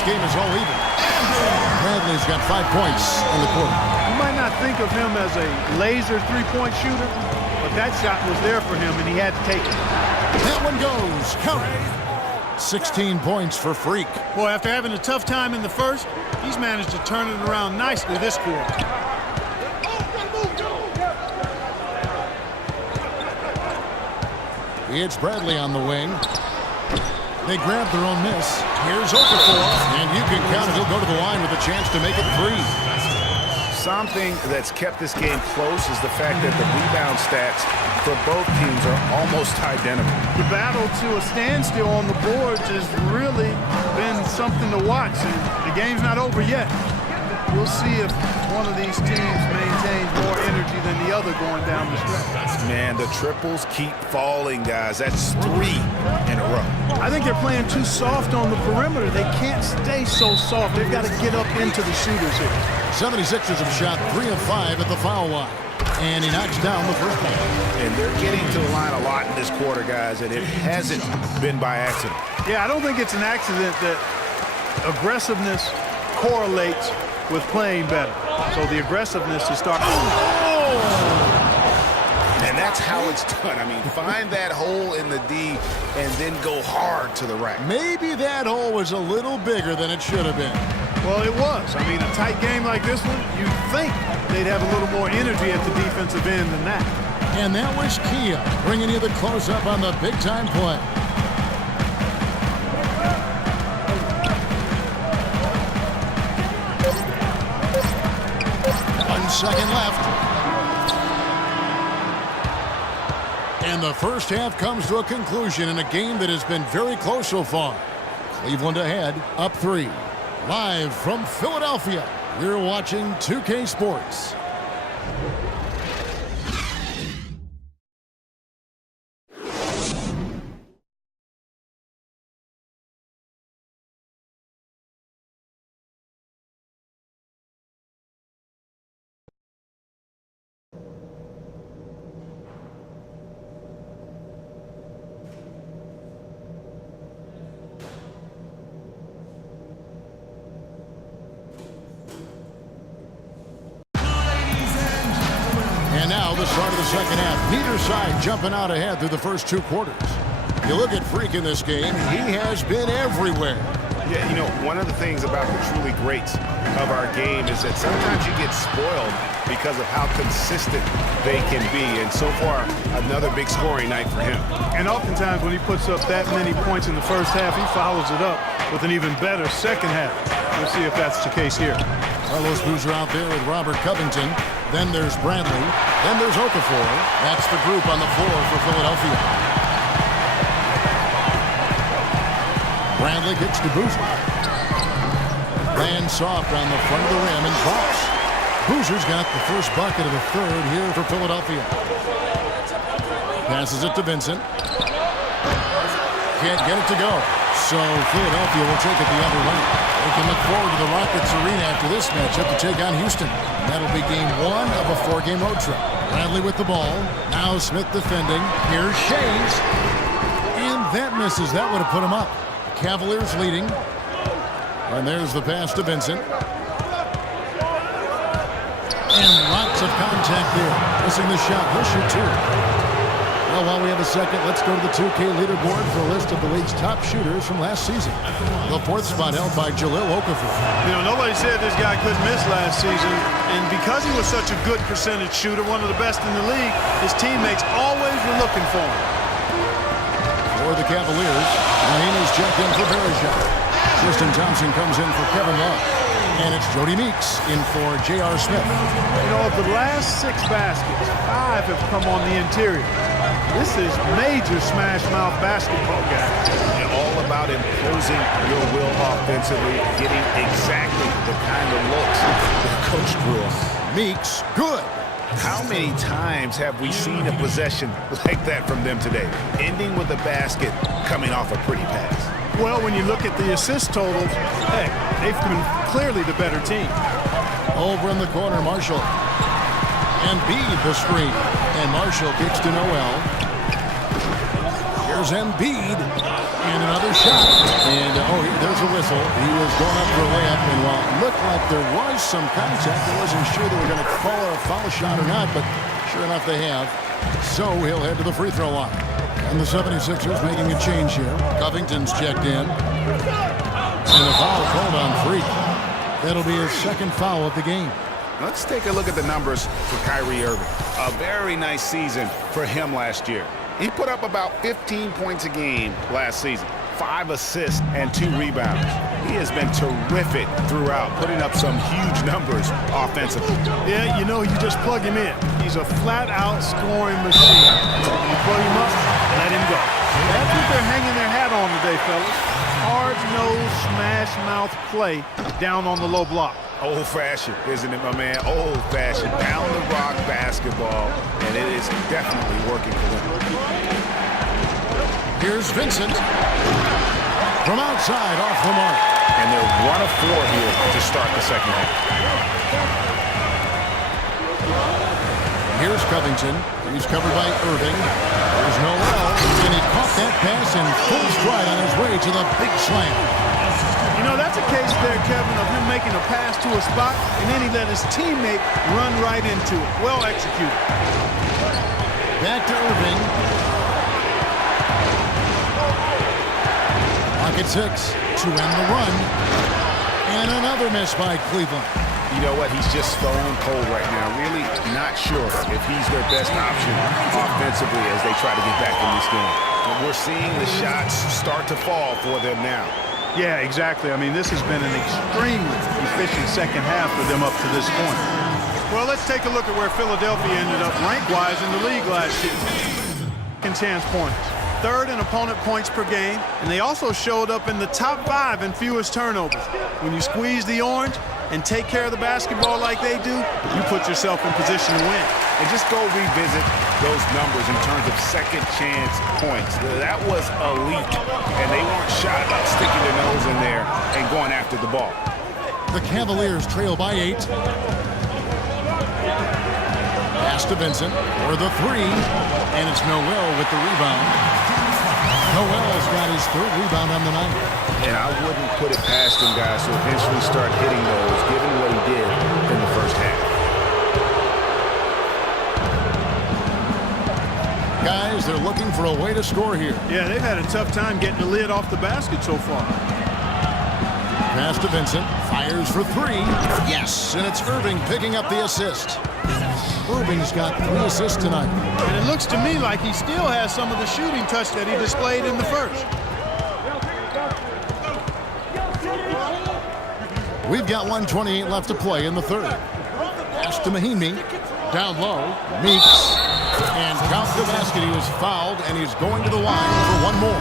this game is all even. Bradley's got 5 points in the quarter. You might not think of him as a laser three-point shooter, but that shot was there for him, and he had to take it. That one goes. Count it. 16 points for Freak. Boy, after having a tough time in the first, he's managed to turn it around nicely this quarter. It's Bradley on the wing. They grab their own miss. Here's Okafor, and you can count it. He'll go to the line with a chance to make it 3. Something that's kept this game close is the fact that the rebound stats for both teams are almost identical. The battle to a standstill on the boards has really been something to watch, and the game's not over yet. We'll see if one of these teams maintains more energy than the other going down the stretch. Man, the triples keep falling, guys. That's 3 in a row. I think they're playing too soft on the perimeter. They can't stay so soft. They've got to get up into the shooters here. 76ers have shot 3 of 5 at the foul line. And he knocks down the first one. And they're getting to the line a lot in this quarter, guys, and it hasn't been by accident. Yeah, I don't think it's an accident that aggressiveness correlates with playing better. So the aggressiveness is starting. And that's how it's done. I mean, find that hole in the D and then go hard to the rack. Maybe that hole was a little bigger than it should have been. Well, it was. I mean, a tight game like this one, you'd think they'd have a little more energy at the defensive end than that. And that was Kia bringing you the close-up on the big-time play. 1 second left. And the first half comes to a conclusion in a game that has been very close so far. Cleveland ahead, up 3. Live from Philadelphia, you're watching 2K Sports. Now the start of the second half. Neither side jumping out ahead through the first 2 quarters. You look at Freak in this game, he has been everywhere. Yeah, you know, one of the things about the truly greats of our game is that sometimes you get spoiled because of how consistent they can be. And so far, another big scoring night for him. And oftentimes when he puts up that many points in the first half, he follows it up with an even better second half. We'll see if that's the case here. Carlos Boozer out there with Robert Covington. Then there's Bradley. Then there's Okafor. That's the group on the floor for Philadelphia. Bradley gets to Boozer. Lands soft on the front of the rim and drops. Boozer's got the first bucket of the third here for Philadelphia. Passes it to Vincent. Can't get it to go. So Philadelphia will take it the other way. They can look forward to the Rockets Arena after this matchup to take on Houston. That'll be game 1 of a 4-game road trip. Bradley with the ball. Now Smith defending. Here's Shays. And that misses. That would have put him up. Cavaliers leading. And there's the pass to Vincent. And lots of contact there. Missing the shot. He'll shoot 2. Well, while we have a second, let's go to the 2K leaderboard for a list of the league's top shooters from last season. The 4th spot held by Jahlil Okafor. You know, nobody said this guy couldn't miss last season. And because he was such a good percentage shooter, one of the best in the league, his teammates always were looking for him. For the Cavaliers, Mahina's checked in for Berejak. Tristan Thompson comes in for Kevin Love. And it's Jody Meeks in for J.R. Smith. You know, of the last 6 baskets, 5 have come on the interior. This is major smash mouth basketball, guys. And all about imposing your will offensively, getting exactly the kind of looks that Coach grew up. Meeks, good. How many times have we seen a possession like that from them today? Ending with a basket, coming off a pretty pass. Well, when you look at the assist totals, hey, they've been clearly the better team. Over in the corner, Marshall. And Embiid the screen. And Marshall kicks to Noel. Here's Embiid. And another shot. And, there's a whistle. He was going up for a layup, and while it looked like there was some contact, I wasn't sure they were going to call a foul shot or not, but sure enough they have. So he'll head to the free throw line. And the 76ers making a change here. Covington's checked in. And a foul called on Freak. That'll be his second foul of the game. Let's take a look at the numbers for Kyrie Irving. A very nice season for him last year. He put up about 15 points a game last season, 5 assists and 2 rebounds. He has been terrific throughout, putting up some huge numbers offensively. Yeah, you just plug him in. He's a flat-out scoring machine. You plug him up, let him go. That's what they're hanging their hat on today, fellas. Hard-nosed, smash-mouth play down on the low block. Old-fashioned, isn't it, my man? Old-fashioned, down-the-rock basketball, and it is definitely working for them. Here's Vincent. From outside, off the mark. And they're 1 of 4 here to start the second half. Here's Covington. He's covered by Irving. There's Noel, and he caught that pass in full stride on his way to the big slam. That's a case there, Kevin, of him making a pass to a spot, and then he let his teammate run right into it. Well executed. Back to Irving. Pocket 6 to end the run. And another miss by Cleveland. You know what? He's just stone cold right now. Really not sure if he's their best option offensively as they try to get back in this game. But we're seeing the shots start to fall for them now. Yeah, exactly. I mean, this has been an extremely efficient second half for them up to this point. Well, let's take a look at where Philadelphia ended up rank-wise in the league last year. In chance points. 3rd in opponent points per game, and they also showed up in the top 5 in fewest turnovers. When you squeeze the orange and take care of the basketball like they do, you put yourself in position to win. And just go revisit those numbers in terms of second chance points. That was elite, and they weren't shy about sticking their nose in there and going after the ball. The Cavaliers trail by 8. Pass to Vincent for the 3, and it's Noel with the rebound. Noel's got his 3rd rebound on the night. And I wouldn't put it past him, guys, to eventually start hitting those, given what he did in the first half. Guys, they're looking for a way to score here. Yeah, they've had a tough time getting the lid off the basket so far. Pass to Vincent. Fires for 3. Yes, and it's Irving picking up the assist. Irving's got 3 assists tonight. And it looks to me like he still has some of the shooting touch that he displayed in the first. We've got 1:28 left to play in the 3rd. Pass to Mahinmi. Down low. Meeks. And count the basket. He was fouled, and he's going to the line for 1 more.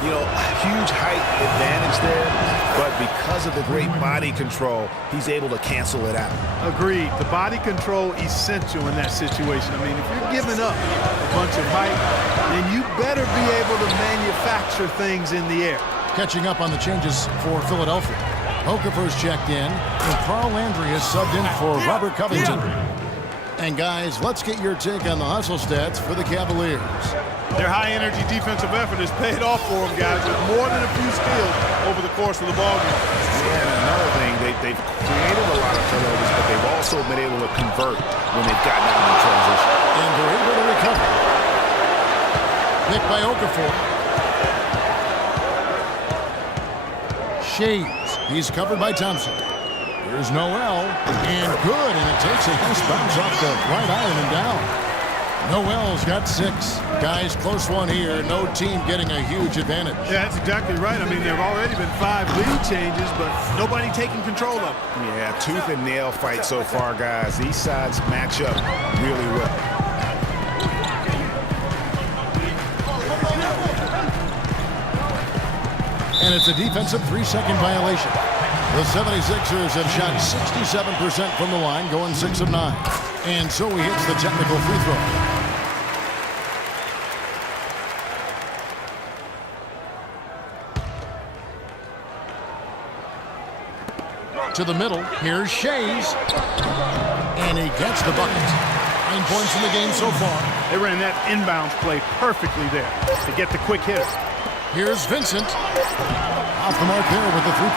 Huge height advantage there, but because of the great body control, he's able to cancel it out. Agreed. The body control essential in that situation. I mean, if you're giving up a bunch of height, then you better be able to manufacture things in the air. Catching up on the changes for Philadelphia. Okafor's checked in, and Carl Landry has subbed in for Robert Covington. And guys, let's get your take on the hustle stats for the Cavaliers. Their high-energy defensive effort has paid off for them, guys, with more than a few steals over the course of the ballgame. Yeah, and another thing, they've created a lot of turnovers, but they've also been able to convert when they've gotten out in transition. And they're able to recover. Picked by Okafor. Shades. He's covered by Thompson. Here's Noel. And good, and it takes a nice bounce off the right iron and down. Noel's got 6. Guys, close one here. No team getting a huge advantage. Yeah, that's exactly right. I mean, there have already been 5 lead changes, but nobody taking control of them. Yeah, tooth and nail fight so far, guys. These sides match up really well. And it's a defensive 3-second violation. The 76ers have shot 67% from the line, going 6 of 9. And so he hits the technical free throw. To the middle, here's Shays. And he gets the bucket. 9 points in the game so far. They ran that inbounds play perfectly there to get the quick hitter. Here's Vincent. Off the mark there with the three.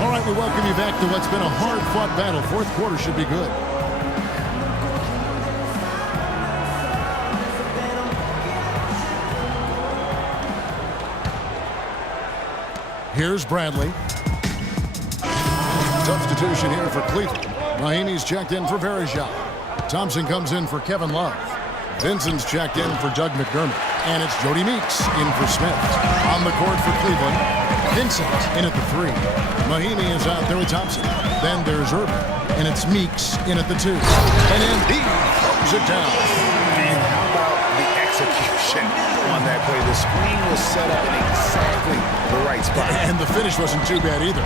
All right, we welcome you back to what's been a hard-fought battle. Fourth quarter should be good. Here's Bradley. Substitution here for Cleveland. Mahinmi's checked in for Verejao. Thompson comes in for Kevin Love. Vincent's checked in for Doug McDermott. And it's Jody Meeks in for Smith. On the court for Cleveland, Vincent in at the three. Mahinmi is out there with Thompson. Then there's Irving. And it's Meeks in at the two. And Embiid throws it down. And how about the execution on that play? The screen was set up in exactly the right spot. And the finish wasn't too bad either.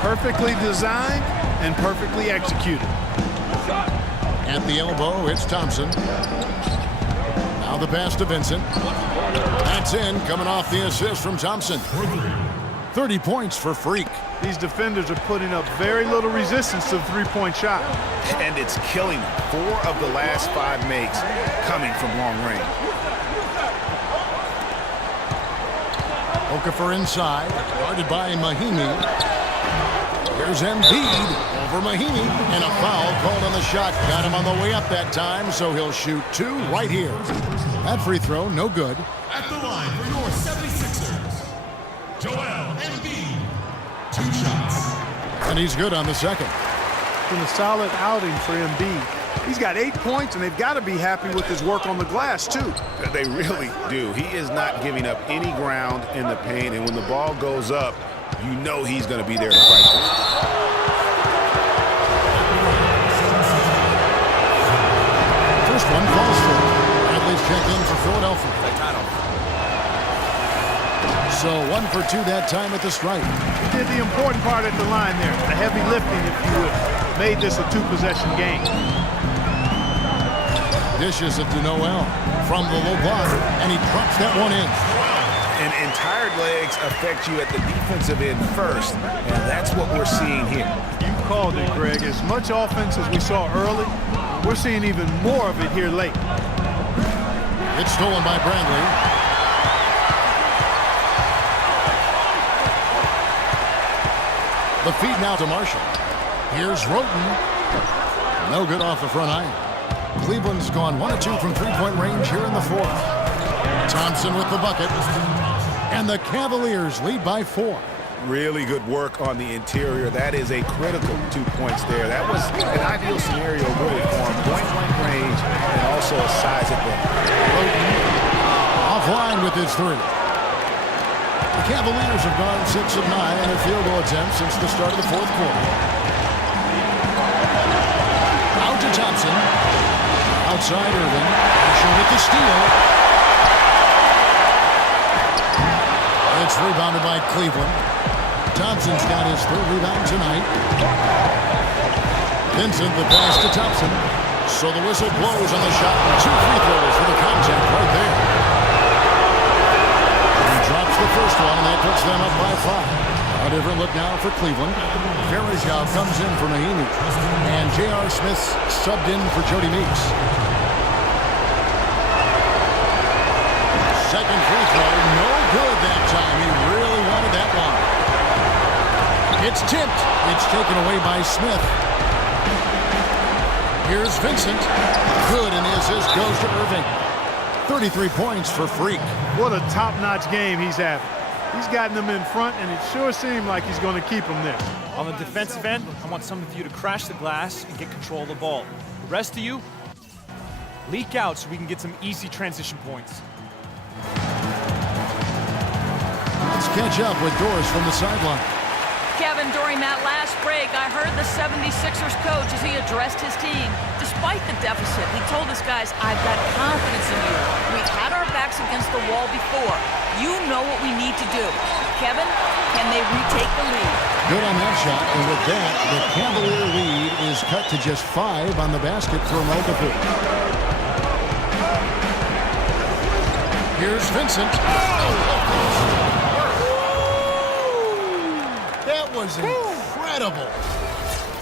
Perfectly designed and perfectly executed. At the elbow, it's Thompson. Now the pass to Vincent. That's in, coming off the assist from Thompson. 30 points for Freak. These defenders are putting up very little resistance to the three-point shot. And it's killing them. 4 of the last 5 makes coming from long range. Okafor inside, guarded by Mahinmi. Here's Embiid over Mahinmi, and a foul called on the shot. Got him on the way up that time, so he'll shoot 2 right here. That free throw, no good. At the line for your 76ers, Joel Embiid. 2 shots. And he's good on the second. It's been a solid outing for Embiid. He's got 8 points, and they've got to be happy with his work on the glass, too. They really do. He is not giving up any ground in the paint, and when the ball goes up, you know he's going to be there to fight for it. First one falls through. Bradley's checked in for Philadelphia. So 1 for 2 that time at the stripe. He did the important part at the line there, the heavy lifting, if you would. Made this a 2-possession game. Dishes it to Noel from the low block, and he drops that one in. And tired legs affect you at the defensive end first, and that's what we're seeing here. You called it, Greg. As much offense as we saw early, we're seeing even more of it here late. It's stolen by Bradley. The feed now to Marshall. Here's Roten. No good off the front iron. Cleveland's gone 1 of 2 from three-point range here in the fourth. Thompson with the bucket. And the Cavaliers lead by 4. Really good work on the interior. That is a critical 2 points there. That was an ideal scenario really for him. Point-blank range and also a size advantage. Offline with his 3. The Cavaliers have gone 6 of 9 in their field goal attempts since the start of the fourth quarter. Out to Thompson. Outside Irving. Marshall with the steal. It's rebounded by Cleveland. Thompson's got his 3rd rebound tonight. Vincent the pass to Thompson. So the whistle blows on the shot and 2 free throws for the contact right there. He drops the first one, and that puts them up by 5. A different look now for Cleveland. Verejao comes in for Mahinmi. And J.R. Smith subbed in for Jody Meeks. Second free throw, no good that time. He really wanted that one. It's tipped. It's taken away by Smith. Here's Vincent. Good, and the assist goes to Irving. 33 points for Freak. What a top-notch game he's having. He's gotten them in front, and it sure seemed like he's going to keep them there. On the defensive end, I want some of you to crash the glass and get control of the ball. The rest of you, leak out so we can get some easy transition points. Let's catch up with Doris from the sideline. Kevin, during that last break, I heard the 76ers coach as he addressed his team. Despite the deficit, he told his guys, I've got confidence in you. We've had our backs against the wall before. You know what we need to do. Kevin, can they retake the lead? Good on that shot, and with that, the Cavalier lead is cut to just 5 on the basket from Okafor. Here's Vincent. That was incredible.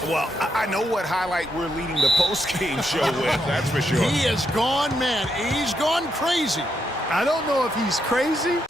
Well, I know what highlight we're leading the post-game show with, that's for sure. He has gone mad. He's gone crazy. I don't know if he's crazy